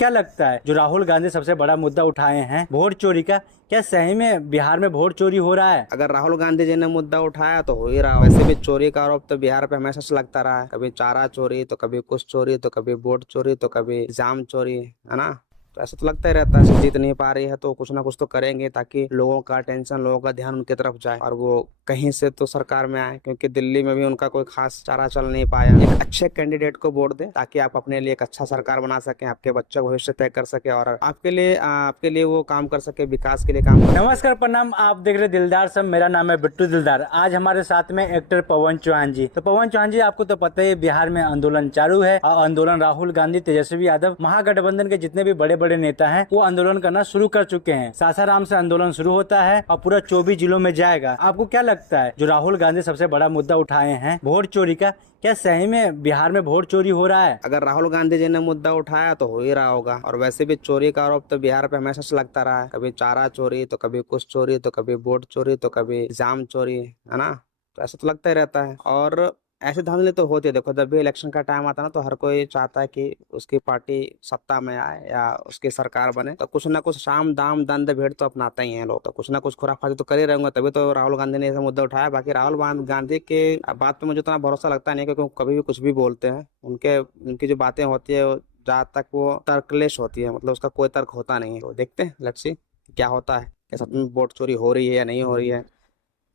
क्या लगता है जो राहुल गांधी सबसे बड़ा मुद्दा उठाए हैं वोट चोरी का, क्या सही में बिहार में वोट चोरी हो रहा है? अगर राहुल गांधी जी ने मुद्दा उठाया तो हो ही रहा। वैसे भी चोरी का आरोप तो बिहार पे हमेशा से लगता रहा है। कभी चारा चोरी, तो कभी कुछ चोरी, तो कभी वोट चोरी, तो कभी एग्जाम चोरी, है ना। तो ऐसा तो लगता ही रहता है। जीत नहीं पा रही है तो कुछ ना कुछ तो करेंगे ताकि लोगों का अटेंशन, लोगों का ध्यान उनकी तरफ जाए और वो कहीं से तो सरकार में आए, क्योंकि दिल्ली में भी उनका कोई खास चारा चल नहीं पाया। एक अच्छे कैंडिडेट को वोट दें ताकि आप अपने लिए एक अच्छा सरकार बना सकें, आपके बच्चे भविष्य तय कर सके और आपके लिए वो काम कर सके, विकास के लिए काम कर सके। नमस्कार, प्रणाम। आप देख रहे दिलदार सब। मेरा नाम है बिट्टू दिलदार। आज हमारे साथ में एक्टर पवन चौहान जी। तो पवन चौहान जी, आपको तो पता है बिहार में आंदोलन चालू है और आंदोलन राहुल गांधी, तेजस्वी यादव, महागठबंधन के जितने भी बड़े बड़े नेता हैं वो आंदोलन करना शुरू कर चुके हैं। सासाराम से आंदोलन शुरू होता है और पूरा 24 जिलों में जाएगा। आपको क्या लगता है जो राहुल गांधी सबसे बड़ा मुद्दा उठाए हैं वोट चोरी का, क्या सही में बिहार में वोट चोरी हो रहा है? अगर राहुल गांधी जी ने मुद्दा उठाया तो हो ही रहा होगा। और वैसे भी चोरी का आरोप तो बिहार पे हमेशा से लगता रहा है। कभी चारा चोरी, तो कभी कुछ चोरी, तो कभी वोट चोरी, तो कभी एग्जाम चोरी, है ना। तो ऐसा तो लगता ही रहता है। और ऐसे धांधली तो होती है। देखो, जब भी इलेक्शन का टाइम आता है ना तो हर कोई चाहता है कि उसकी पार्टी सत्ता में आए या उसकी सरकार बने। तो कुछ ना कुछ साम दाम दंड भेंट तो अपनाते ही हैं लोग। तो कुछ ना कुछ खुराफाती तो कर ही रहेंगे, तभी तो राहुल गांधी ने ऐसा मुद्दा उठाया। बाकी राहुल गांधी के बात पे मुझे उतना भरोसा लगता नहीं, क्योंकि वो कभी भी कुछ भी बोलते हैं। उनकी जो बातें होती है जहाँ तक वो तर्कलेस होती है, मतलब उसका कोई तर्क होता नहीं है। तो देखते हैं, लेट्स सी क्या होता है, क्या सच में वोट चोरी हो रही है या नहीं हो रही है,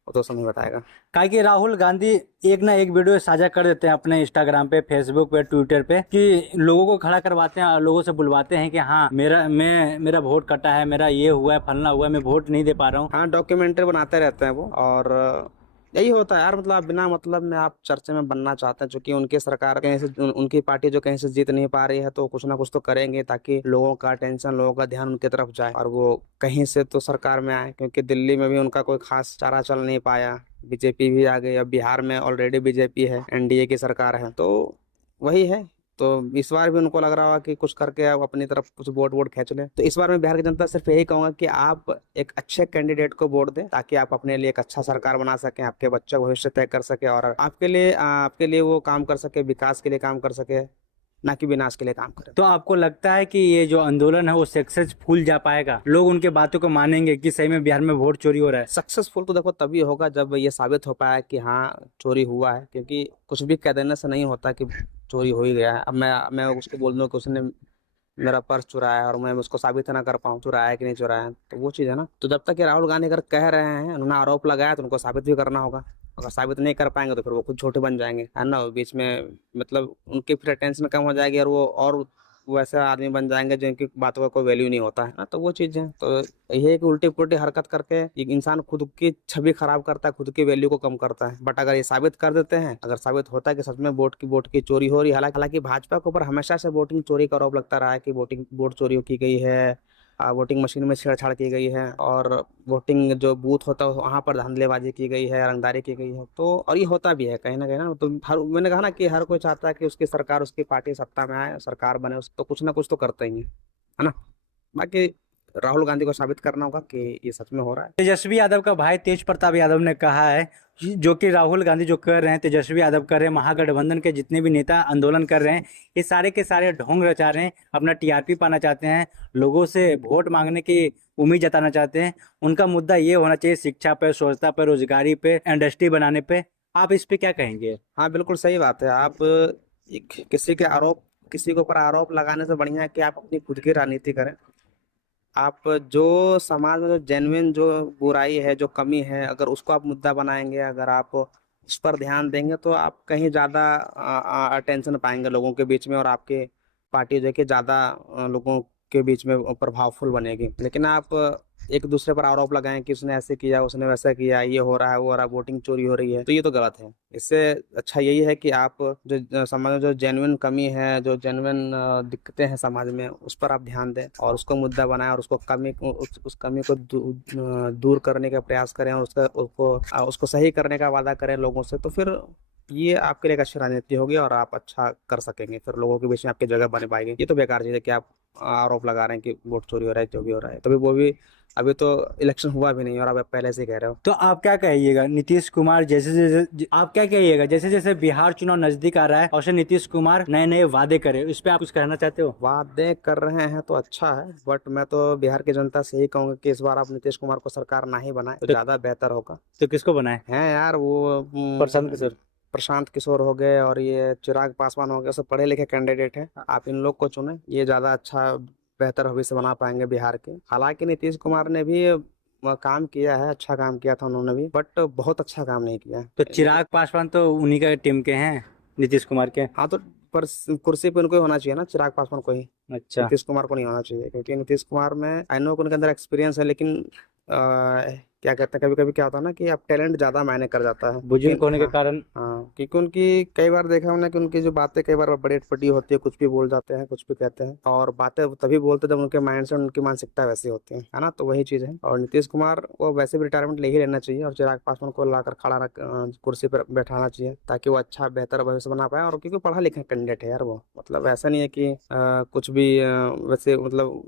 वो तो समय बताएगा। काहे कि राहुल गांधी एक ना एक वीडियो साझा कर देते हैं अपने इंस्टाग्राम पे, फेसबुक पे, ट्विटर पे, कि लोगों को खड़ा करवाते हैं और लोगों से बुलवाते हैं कि हाँ मेरा वोट कटा है, मेरा ये हुआ है, फलना हुआ है, मैं वोट नहीं दे पा रहा हूँ। हाँ, डॉक्यूमेंट्री बनाते रहते हैं वो। और यही होता है यार, मतलब आप बिना मतलब में आप चर्चे में बनना चाहते हैं, क्योंकि उनकी सरकार कहीं से उनकी पार्टी जो कहीं से जीत नहीं पा रही है तो कुछ ना कुछ तो करेंगे ताकि लोगों का अटेंशन, लोगों का ध्यान उनकी तरफ जाए और वो कहीं से तो सरकार में आए, क्योंकि दिल्ली में भी उनका कोई खास चारा चल नहीं पाया। बीजेपी भी आ गई, अब बिहार में ऑलरेडी बीजेपी है, एनडीए की सरकार है। तो वही है। तो इस बार भी उनको लग रहा होगा कि कुछ करके आप अपनी तरफ कुछ वोट वोट खींच ले। तो इस बार मैं बिहार की जनता से सिर्फ यही कहूंगा कि आप एक अच्छे कैंडिडेट को वोट दें ताकि आप अपने लिए एक अच्छा सरकार बना सकें, आपके बच्चे भविष्य तय कर सके और आपके लिए वो काम कर सके, विकास के लिए काम कर सके, ना कि विनाश के लिए काम करे। तो आपको लगता है कि ये जो आंदोलन है वो सक्सेसफुल जा पाएगा, लोग उनके बातों को मानेंगे कि सही में बिहार में वोट चोरी हो रहा है? सक्सेसफुल तो देखो तभी होगा जब ये साबित हो पाया कि हाँ चोरी हुआ है, क्योंकि कुछ भी कह देने से नहीं होता कि चोरी हो ही गया है। अब मैं उसको बोल दूं कि उसने मेरा पर्स चुराया है और मैं उसको साबित ना कर पाऊँ चुराया है कि नहीं चुराया है, तो वो चीज़ है ना। तो जब तक ये राहुल गांधी अगर कह रहे हैं, उन्होंने आरोप लगाया, तो उनको साबित भी करना होगा। अगर साबित नहीं कर पाएंगे तो फिर वो खुद छोटे बन जाएंगे, है ना। वो बीच में मतलब उनकी फिर टेंशन कम हो जाएगी और वो ऐसे आदमी बन जाएंगे जिनकी बातों का कोई वैल्यू नहीं होता है ना। तो वो चीज़ है। तो यही है कि उल्टी पुल्टी हरकत करके एक इंसान खुद की छवि खराब करता है, खुद की वैल्यू को कम करता है। बट अगर ये साबित कर देते हैं, अगर साबित होता है कि सच में वोट की चोरी हो रही है, हालांकि भाजपा के ऊपर हमेशा से वोटिंग चोरी का आरोप लगता रहा है कि वोट चोरी की गई है, वोटिंग मशीन में छेड़छाड़ की गई है और वोटिंग जो बूथ होता है वहां पर धांधलेबाजी की गई है, रंगदारी की गई है। तो और ये होता भी है कहीं ना। तो मैंने कहा ना कि हर कोई चाहता है कि उसकी सरकार, उसकी पार्टी सत्ता में आए, सरकार बने, तो कुछ ना कुछ तो करते ही है ना। बाकी राहुल गांधी को साबित करना होगा कि ये सच में हो रहा है। तेजस्वी यादव का भाई तेज प्रताप यादव ने कहा है जो कि राहुल गांधी जो कर रहे हैं, तेजस्वी यादव कर रहे हैं, महागठबंधन के जितने भी नेता आंदोलन कर रहे हैं, ये सारे के सारे ढोंग रचा रहे हैं, अपना टीआरपी पाना चाहते हैं, लोगों से वोट मांगने की उम्मीद जताना चाहते हैं। उनका मुद्दा ये होना चाहिए शिक्षा पे, स्वच्छता पे, रोजगारी पे, इंडस्ट्री बनाने पे। आप इस पे क्या कहेंगे? हाँ, बिल्कुल सही बात है। आप किसी के ऊपर आरोप लगाने से बढ़िया है कि आप अपनी खुद की राजनीति करें। आप जो समाज में जो जेन्युइन जो बुराई है, जो कमी है, अगर उसको आप मुद्दा बनाएंगे, अगर आप उस पर ध्यान देंगे तो आप कहीं ज़्यादा अटेंशन पाएंगे लोगों के बीच में और आपकी पार्टी जो है कि ज़्यादा लोगों के बीच में प्रभावफुल बनेगी। लेकिन आप एक दूसरे पर आरोप लगाएं कि उसने ऐसे किया, उसने वैसा किया, ये हो रहा है, वो हो रहा है, वोटिंग चोरी हो रही है, तो ये तो गलत है। इससे अच्छा यही है कि आप जो समाज में जो जेन्युइन कमी है, जो जेन्युइन दिक्कतें हैं समाज में, उस पर आप ध्यान दें और उसको मुद्दा बनाएं और उसको उस कमी को दूर करने का प्रयास करें और उसको सही करने का वादा करें लोगों से। तो फिर ये आपके लिए एक अच्छी राजनीति होगी और आप अच्छा कर सकेंगे, फिर लोगों के बीच में आपकी जगह बन पाएगी। ये तो बेकार चीज़ है कि आप आरोप लगा रहे हैं कि वोट चोरी हो रहा है, जो भी हो रहा है। तभी वो भी अभी तो इलेक्शन हुआ भी नहीं और अब आप पहले से ही कह रहे हो। तो आप क्या कहिएगा, नीतीश कुमार जैसे जैसे आप क्या कहिएगा, जैसे जैसे बिहार चुनाव नजदीक आ रहा है और से नीतीश कुमार नए नए वादे करे, उस पर आप कुछ कहना चाहते हो? वादे कर रहे हैं तो अच्छा है, बट मैं तो बिहार की जनता से यही कहूंगा कि इस बार आप नीतीश कुमार को सरकार ना ही बनाए तो ज्यादा बेहतर होगा। तो किसको बनाए? हैं यार वो प्रशांत किशोर। प्रशांत किशोर हो गए और ये चिराग पासवान हो गए, सब पढ़े लिखे कैंडिडेट हैं, आप इन लोग को चुने, ये ज्यादा अच्छा बेहतर भविष्य बना पाएंगे बिहार के। हालांकि नीतीश कुमार ने भी काम किया है, अच्छा काम किया था उन्होंने भी, बट बहुत अच्छा काम नहीं किया। तो चिराग पासवान तो उन्हीं का टीम के हैं, नीतीश कुमार के। हाँ तो पर कुर्सी पे उनको ही होना चाहिए ना, चिराग पासवान को ही, अच्छा। नीतीश कुमार को नहीं होना चाहिए। क्योंकि नीतीश कुमार में आई नो उनके अंदर एक्सपीरियंस है, लेकिन क्या कहते हैं, कभी कभी क्या होता है ना कि अब टैलेंट ज्यादा मायने कर जाता है बुजुर्ग होने के हाँ, कारण। हाँ, क्योंकि उनकी कई बार देखा हमने कि उनकी जो बातें कई बार बड़ी अटपटी होती है, कुछ भी बोल जाते हैं, कुछ भी कहते हैं, और बातें तभी बोलते जब उनके माइंड से उनकी मानसिकता वैसी होती है ना, तो वही चीज़ है। और नीतीश कुमार को वैसे भी रिटायरमेंट ले ही लेना चाहिए और चिराग पासवान को लाकर खड़ा कुर्सी पर बैठाना चाहिए, ताकि वो अच्छा बेहतर भविष्य बना पाए। और क्योंकि पढ़ा लिखा कैंडिडेट है यार वो, मतलब ऐसा नहीं है कि कुछ भी वैसे मतलब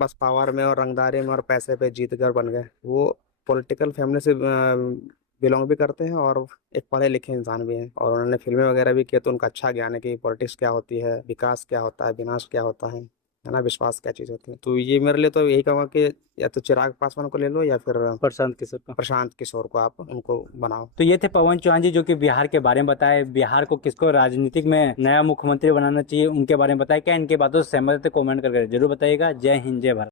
बस पावर में और रंगदारी में और पैसे पे जीत कर बन गए। वो पॉलिटिकल फैमिली से बिलोंग भी करते हैं और एक पढ़े लिखे इंसान भी हैं, और उन्होंने फिल्में वगैरह भी किए, तो उनका अच्छा ज्ञान है कि पॉलिटिक्स क्या होती है, विकास क्या होता है, विनाश क्या होता है ना, विश्वास क्या चीज़ होती है। तो ये मेरे लिए तो यही कहूँगा कि या तो चिराग पासवान को ले लो या फिर प्रशांत किशोर का। प्रशांत किशोर को आप उनको बनाओ। तो ये थे पवन चौहान जी, जो कि बिहार के बारे में बताए, बिहार को किसको राजनीतिक में नया मुख्यमंत्री बनाना चाहिए उनके बारे में बताया। क्या इनके बातों से सहमत है? कमेंट करके जरूर बताइएगा। जय हिंद, जय भारत।